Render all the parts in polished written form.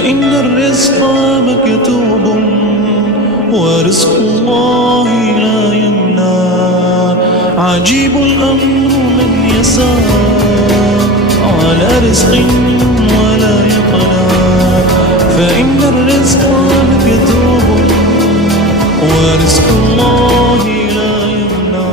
فإن الرزق مكتوب ورزق الله لا يمنع. عجيب الأمر من يسار على رزق ولا يقنع. فإن الرزق مكتوب ورزق الله لا يمنع.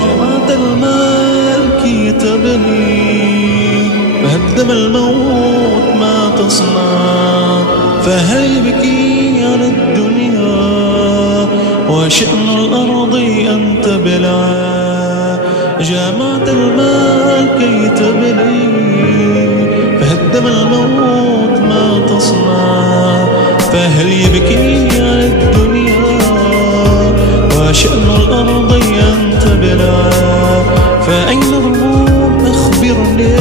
جمعت المال كي تبني فهدم الموت ما تصنع. فهل يبكي على الدنيا وشأن الأرض أن تبلع. جمعت المال كي تبني فهدم الموت ما تصنع. فهل يبكي على الدنيا وشأن الأرض أن تبلع. فأين الغموم أخبرني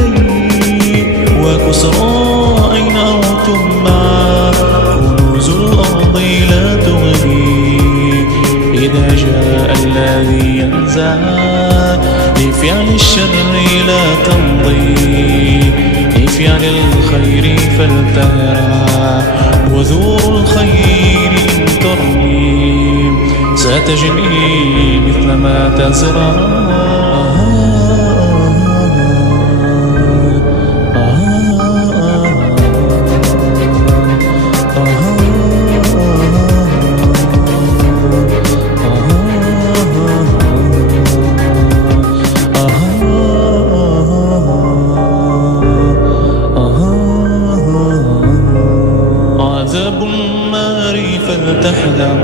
وكسرى أين أوتما. كنوز الأرض لا تغني إذا جاء الذي ينزع. لفعل الشر لا تمضي لفعل الخير فلتهرع. وذور الخير إن ترمي ستجني مثل ما تزرع. عذاب النار فلتحذر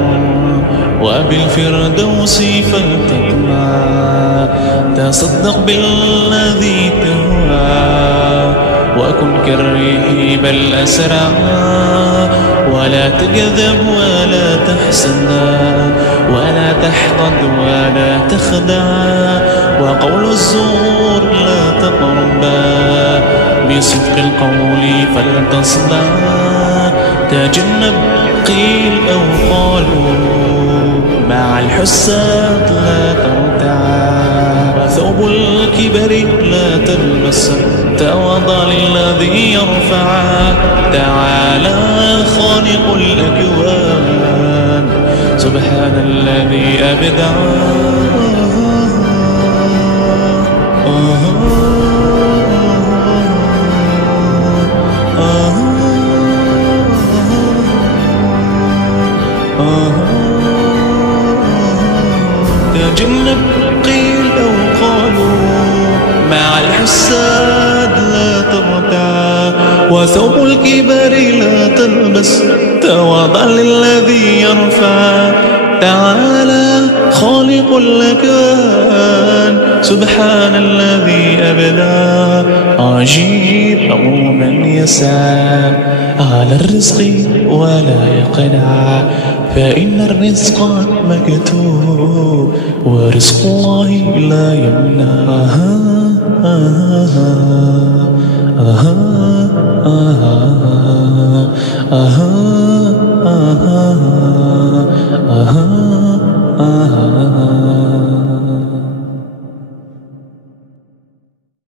وبالفردوس فلتطمع. تصدق بالذي تهوى وكن كالريح بل أسرع. ولا تكذب ولا تحسد ولا تحقد ولا تخدع. وقول الزور لا تقربا بصدق القول فلتصدع. تجنب قيل أو قالوا مع الحساد لا ترتع. وثوب الكبر لا تلبس تواضع للذي يرفع. تعالى خالق الأكوان سبحان الذي أبدع. تجنب قيل أو قالوا مع الحساد لا ترتع. وثوب الكبر لا تلبس تواضع للذي يرفع. تعالى خالق الأكوان سبحان الذي أبدع. عجيب أمر من يسعى على الرزق ولا يقنع. فإن الرزق مكتوب ورزق الله لا يمنع. آها